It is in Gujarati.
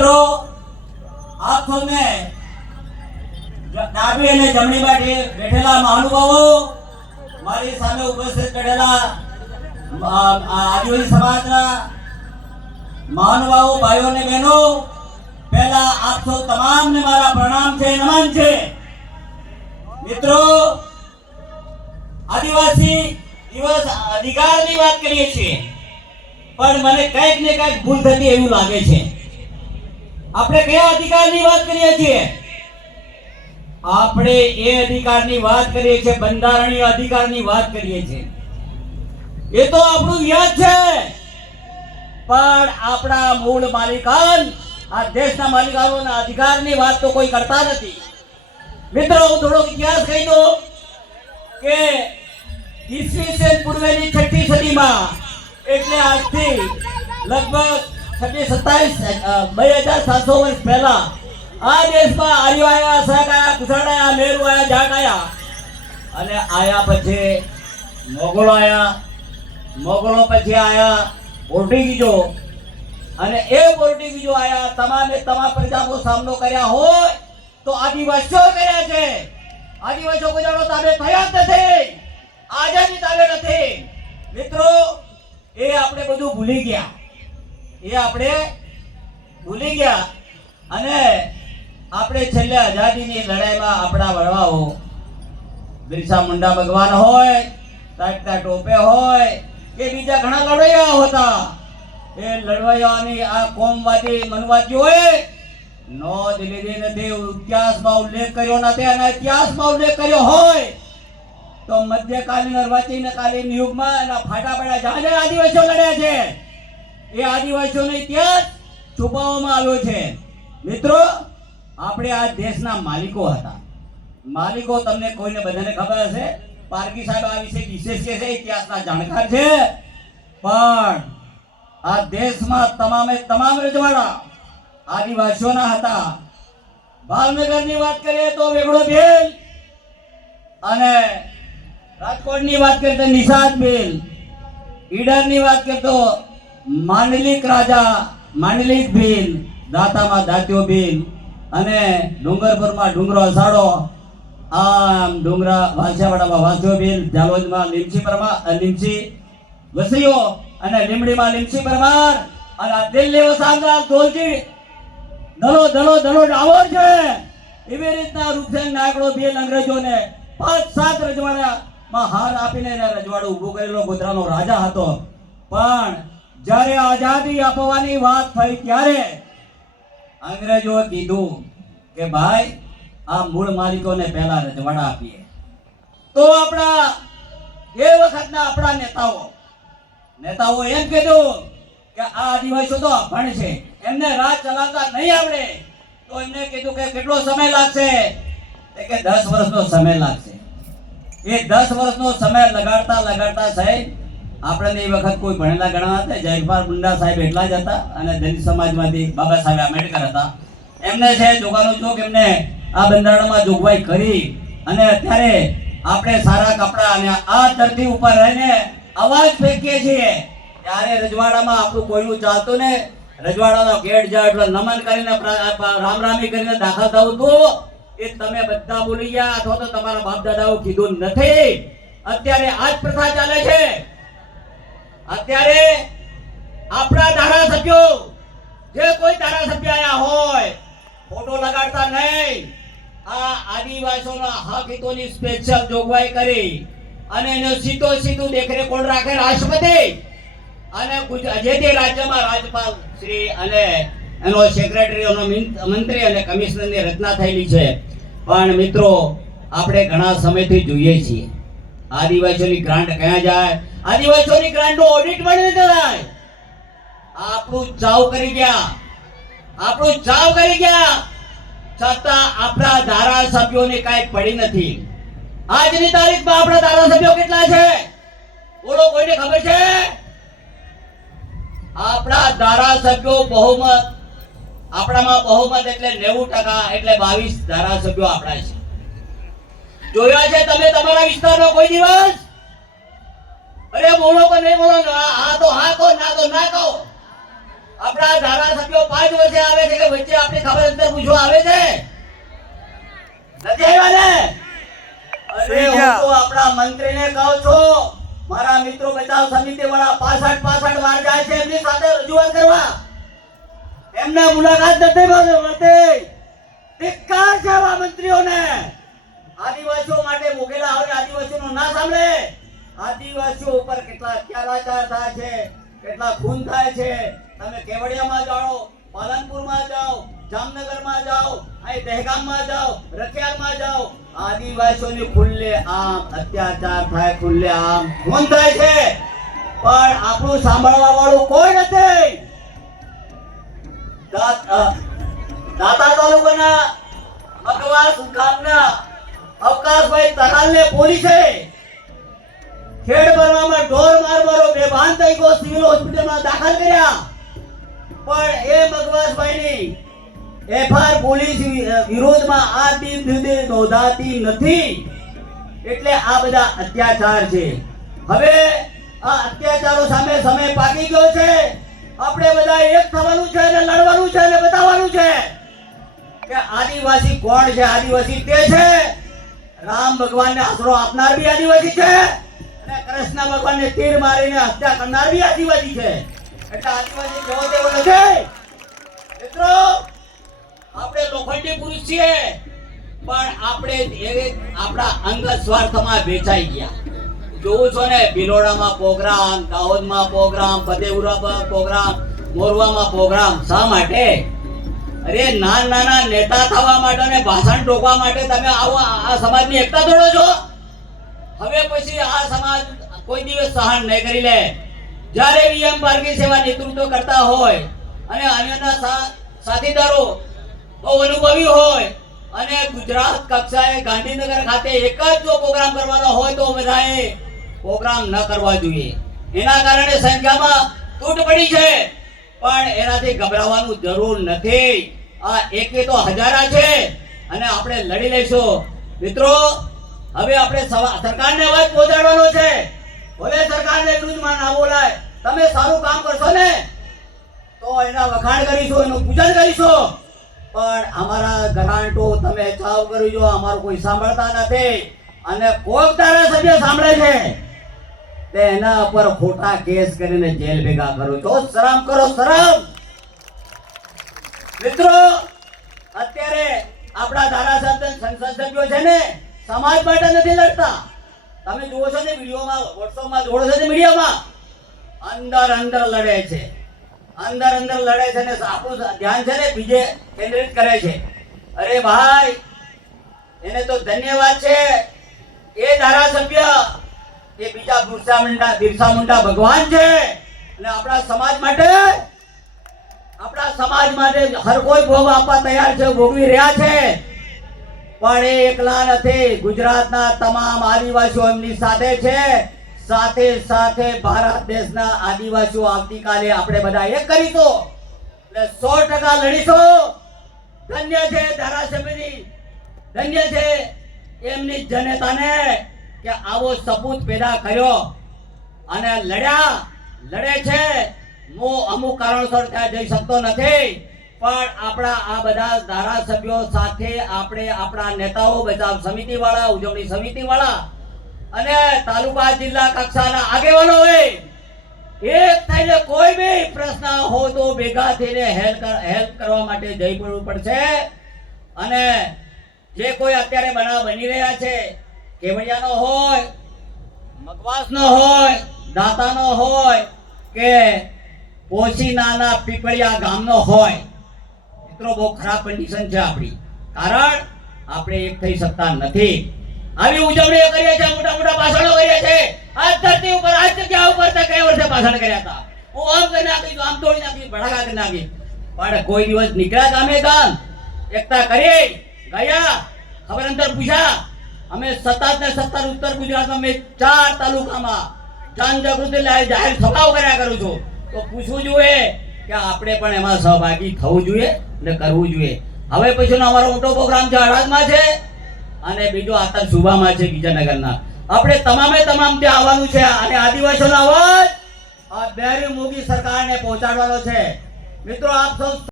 મિત્રો આપ સૌને ડાબી અને જમણી બાજુ બેઠેલા મહાનુભાવો, મારી સામે ઉપસ્થિત બેઠેલા આદિવાસી સમાજના મહાનુભાવો, ભાઈઓ અને બહેનો, પહેલા આપ તમામને મારા પ્રણામ છે, નમન છે. મિત્રો, આદિવાસી દિવસ અધિકારની વાત કરીએ છીએ, પણ મને કંઈક ને કંઈક ભૂલ થતી એવું લાગે છે. આપણે કયા અધિકારની વાત કરીએ છીએ. આપણે એ અધિકારની વાત કરીએ છીએ, બંધારણીય અધિકારની વાત કરીએ છીએ. એ તો આપણું વ્યાજ છે. પણ આપણા મૂળ માલિકાન, આ દેશના માલિકાઓના અધિકારની વાત તો કોઈ કરતા નથી. મિત્રો, હું થોડોક ઇતિહાસ કહી દઉં કે ઈસવીસન પૂર્વેની છઠ્ઠી સદીમાં, એટલે આજથી લગભગ છઠ્ઠી સત્તાવીસ બે હજાર સાતસો વર્ષ પહેલા આ દેશમાં આર્યો આયા શાક આયા કુસાડ આયા મેરુ આયા જાટ આવ્યા અને આયા પછી મોગલો આવ્યા મોગલો પછી આયા પોર્ટુગીઝો અને એ પોર્ટુગીઝો આયા તમામે તમામ પ્રજાનો સામનો કર્યા હોય તો આદિવાસીઓ કર્યા છે. આદિવાસીઓ કોઈ દાડો તાબે થયા જ નથી. આઝાદી તાબે નથી. મિત્રો, એ આપણે બધું ભૂલી ગયા. એ આપણે ભૂલી ગયા અને આપણે છેલ્લે આઝાદીની લડાઈમાં આપણા વડવાઓ, બિરસા મુંડા ભગવાન હોય તાકતા ટોપે હોય, કે બીજા ઘણા લડવૈયા હતા, એ લડવૈયાની આ કોમવાદી, મનવાદીઓએ નોંધ લીધી નથી ઇતિહાસમાં ઉલ્લેખ કર્યો નથી અને ઇતિહાસમાં ઉલ્લેખ કર્યો હોય, તો મધ્યકાલીન અર્વાચીન કાલીન યુગમાં એના ફાટા પડ્યા. જ્યાં જ્યાં આદિવાસીઓ લડ્યા છે. એ આદિવાસીઓનો ઇતિહાસ છુપાવવામાં આવ્યો છે. મિત્રો, આપણે આ દેશના માલિકો હતા. માલિકો તમને કોઈને બધાને ખબર હશે, પારકી સાહેબ આ વિશે વિશેષ છે, ઇતિહાસના જાણકાર છે. પણ આ દેશમાં તમામે તમામ રજવાડા આદિવાસીઓના હતા. ભાવનગરની વાત કરીએ તો વેગડો ભેલ અને રાજકોટની વાત કરીએ તો નિષાદ ભેલ ઈડરની વાત કરીએ તો માંડલિક રાજા, માંડલિક ભીલ, દાતામાં દાત્યો ભીલ અને ડુંગરપુરમાં ડુંગરો અસાડો આમ ડુંગરા વાલસાવાડામાં વાસ્યો ભીલ, જાલોદમાં લીમસી પરમાર લીમસી વસીઓ અને લીમડીમાં લીમસી પરમાર અને દિલ્હી વસાંગા ધોલજી. ધલો ધલો ધલો, ડાવર છે. એવી રીતના રૂપસેન નાયકડો ભીલ અંગ્રેજોને પાંચ, સાત રજવાડામાં હાર આપીને રજવાડો ઊભો કરેલો ગોધરાનો રાજા હતો. પણ જ્યારે આઝાદી આપવાની વાત થઈ ત્યારે અંગ્રેજોએ કીધું કે ભાઈ, આ મૂળ માલિકોને પહેલા રજવાડા આપીએ. તો આપણા એ વખતના આપણા નેતાઓ નેતાઓ એમ કીધું કે આ આદિવાસીઓ તો અભણ છે, એમને રાજ ચલાવતા નહીં આવડે. તો એમને કીધું કે કેટલો સમય લાગશે? કે દસ વર્ષનો સમય લાગશે. એ દસ વર્ષનો સમય લગાડતા લગાડતા સાહેબ આપણને એ વખત કોઈ ભણેલા ગણા હતા જયપાલ મુંડા સાહેબ એટલા જ હતા અને દલિત સમાજમાંથી બાબા સાહેબ આંબેડકર હતા. એમને છે જોગાનો ચોક એમને આ બંધારણમાં જોગવાઈ કરી અને અત્યારે આપણે સારા કપડા અને આ ધરતી ઉપર રહીને અવાજ ફેંકીએ છીએ. ત્યારે રજવાડામાં આપણું કોઈનું ચાલતું ને રજવાડાનો ગેટ જાય એટલે નમન કરીને રામ રામી કરીને દાખલ થવું તું એ તમે બધા બોલી ગયા અથવા તો તમારા બાપ દાદાઓ કીધું નથી. અત્યારે આ જ પ્રથા ચાલે છે. અત્યારે આપણા ધારાસભ્યો, જે કોઈ ધારાસભ્ય આયા હોય, ફોટો લગાડતા નહીં. આ આદિવાસીઓના હક હિતોની સ્પેશિયલ જોગવાઈ કરી અને એનો સીધો સીધું દેખરેખ કોણ રાખે રાષ્ટ્રપતિ. અને જે તે રાજ્યમાં રાજપાલ શ્રી અને એનો સેક્રેટરી એનો મંત્રી અને કમિશનરની રચના થયેલી છે. પણ મિત્રો, આપણે ઘણા સમયથી જોઈએ છીએ. આદિવાસીઓની ગ્રાન્ટ ક્યાં જાય? આદિવાસીઓની ગ્રાન્ટનો ઓડિટ નહીં થાય આપણું ચાવ કરી ગયા. આપણું ચાવ કરી ગયા. છતાં આપણા ધારાસભ્યોને કાંઈ પડી નથી. આજની તારીખમાં આપણા ધારાસભ્યો કેટલા છે? બોલો, કોઈને ખબર છે? આપણા ધારાસભ્યો બહુમત, આપણામાં બહુમત એટલે નેવું ટકા એટલે બાવીસ ધારાસભ્યો આપણા છે. જોયા છે તમે તમારા વિસ્તારનો કોઈ દિવસ? અરે બોલો કે નહીં બોલો? આ તો હા કહો ના તો ના કહો આપણા ધારાસભ્યો પાંચ વર્ષે આવે છે કે પૈસો આવે છે? નથી આવ્યા ને? અરે હું તો આપણા મંત્રીને કહું છું મારા મિત્રો બચાવ સમિતિ વાળા પાસઠ પાસઠ વાર જાય છે એમની સાથે રજૂઆત કરવા. એમને મુલાકાત નથી મળતી. ધિક્કાર છે આવા મંત્રીઓને આદિવાસીઓ માટે મોગેલા હોય આદિવાસીઓનું ના સાંભળે આદિવાસીઓ ઉપર કેટલા અત્યાચાર થાય છે. કેટલા ખૂન થાય છે. તમે કેવડિયામાં જાઓ, પાલનપુરમાં જાઓ, જામનગરમાં જાઓ, અહીં દહેગામમાં જાઓ રખિયાલમાં જાઓ. આદિવાસીઓની ખુલ્લે આમ, અત્યાચાર થાય, ખુલ્લે આમ. ખૂન થાય છે. પણ આપણું સાંભળવા વાળું કોઈ નથી. દાતા તાલુકાના ભગવાન ગામના અવકાશભાઈ તરાલને પોલીસે ખેડ ભરવામાં ઢોર માર મારો બેભાન થઈ ગયો સિવિલ હોસ્પિટલમાં દાખલ કર્યા. પણ એ મગવાસભાઈની એફઆર પોલીસ વિરોધમાં આ દિન સુધી નોંધાતી નથી. એટલે આ બધા અત્યાચાર છે. હવે આ અત્યાચારો સામે સમય પાકી ગયો છે. આપણે બધા એક થવાનું છે અને લડવાનું છે અને બતાવવાનું છે કે આદિવાસી કોણ છે? આદિવાસી તે છે. રામ ભગવાનને આશરો આપનાર બી આદિવાસી છે. કૃષ્ણ ભગવાનને તીર મારીને હત્યા કરનાર બી આદિવાસી છે. એટલે આદિવાસી કેવો તેવો નથી. મિત્રો, આપણે લોખંડી પુરુષ છીએ, પણ આપણે આપણા અંગ સ્વાર્થમાં વેચાઈ ગયા. જોવું છો ને, ભિલોડામાં પ્રોગ્રામ, દાહોદમાં પ્રોગ્રામ ફતેપુરામાં પ્રોગ્રામ, મોરવામાં પ્રોગ્રામ. શા માટે? અરે નાના નાના નેતા થવા માટે અને ભાષણ ટોકવા માટે તમે આવો, આ આ સમાજની એકતા તોડો છો. હવે પછી આ સમાજ કોઈ દિવસ સહન નહીં કરી લે. જ્યારે વીએમ પાર્કી સેવા નેતૃત્વ કરતા હોય અને અન્યના સાથીદારો બહુ અનુભવી હોય અને ગુજરાત કક્ષાએ ગાંધીનગર ખાતે એક જ જો પ્રોગ્રામ કરવાનો હોય તો બધાએ પ્રોગ્રામ ન કરવા જોઈએ. એના કારણે સંખ્યામાં તૂટ પડી છે. પણ એનાથી ગભરાવાનું જરૂર નથી. આ એકે તો હજારા છે. અને આપણે લડી લઈશું. મિત્રો હવે આપણે સરકારને અવાજ પહોંચાડવાનો છે. ભલે સરકારને વિરુદ્ધમાં ના બોલાય, તમે સારું કામ કરશો ને? તો એના વખાણ કરીશું, એનું પૂજન કરીશું. પણ અમારા ગ્રાન્ટો તમે ચાવ કરી જો, અમારું કોઈ સાંભળતા નથી. અને કોક ધારાસભ્ય સાંભળે છે. તે એના ઉપર ખોટા કેસ કરીને જેલ ભેગા કરો. છો શરમ કરો શરમ મિત્રો, અત્યારે આપણા ધારાસભ્ય સંસદ સભ્યો છે ને? સમાજ માટે નથી લડતા. તમે જુઓ છો ને વિડીયોમાં, વોટ્સઅપમાં જોડો છો ને મીડિયામાં? અંદર અંદર લડે છે. અંદર અંદર લડે છે ને આપણું ધ્યાન છે ને બીજે કેન્દ્રિત કરે છે. અરે ભાઈ, એને તો ધન્યવાદ છે. એ ધારાસભ્ય, એ બીજા બિરસા મુંડા બિરસા મુંડા ભગવાન છે. અને આપણા સમાજ માટે, આપણા સમાજ માટે હર કોઈ ભોગ આપવા તૈયાર છે, ભોગવી રહ્યા છે. પણ એ એકલા નથી. ગુજરાતના તમામ આદિવાસીઓ એમની સાથે છે. સાથે સાથે ભારત દેશના આદિવાસીઓ આવતીકાલે આપણે બધા એક કરીશું. એટલે સો ટકા લડીશું. ધન્ય છે ધારાસભ્યની. ધન્ય છે એમની જનતાને કે આવો સપૂત પેદા કર્યો. અને લડ્યા, લડે છે. હું અમુક કારણસર ત્યાં જઈ શકતો નથી. પણ આપણા આ બધા ધારાસભ્યો સાથે આપણે આપણા નેતાઓ બચાવ સમિતિ વાળા ઉજવણી સમિતિ વાળા અને તાલુકા જિલ્લા કક્ષાના આગેવાનો હોય એક થઈને કોઈ બી પ્રશ્ન હોય તો ભેગા થઈને હેલ્પ હેલ્પ કરવા માટે જઈ પડવું પડશે. અને જે કોઈ અત્યારે બનાવ બની રહ્યા છે, કેવડિયાનો હોય, મગવાસનો હોય, દાતાનો હોય કે પોશીનાના પીપળિયા ગામનો હોય મિત્રો, બહુ ખરાબ કન્ડિશન છે આપણી. કારણ આપણે એક થઈ શકતા નથી. આવી ઉજવણીઓ કરીએ છીએ, મોટા મોટા ભાષણો કરીએ છીએ. આજ ધરતી ઉપર, આજ જગ્યા ઉપર તો કઈ વર્ષે ભાષણ કર્યા હતા? હું આમ કરી નાખી આમ તોડી નાખી ભડાકા કરી નાખી પણ કોઈ દિવસ નીકળ્યા ગામે ગામ, એકતા કરી, ગયા, ખબર અંતર પૂછ્યા. અમે સતત ને સત્તર ઉત્તર ગુજરાતમાં મેં ચાર તાલુકામાં જન જાગૃતિ જાહેર સભાઓ કર્યા કરું છું. તો પૂછવું જોઈએ કે આપણે પણ એમાં સહભાગી થવું જોઈએ ને કરવું જોઈએ. હવે પછીનો અમારો મોટો પ્રોગ્રામ છે અડાજમાં છે અને બીજો આતર સુભામાં છે વિજયનગરના. આપણે તમામે તમામ ત્યાં આવવાનું છે અને આદિવાસીઓનો અવાજ આ બેરી મોગી સરકારને પહોંચાડવાનો છે. મિત્રો, આપ સૌ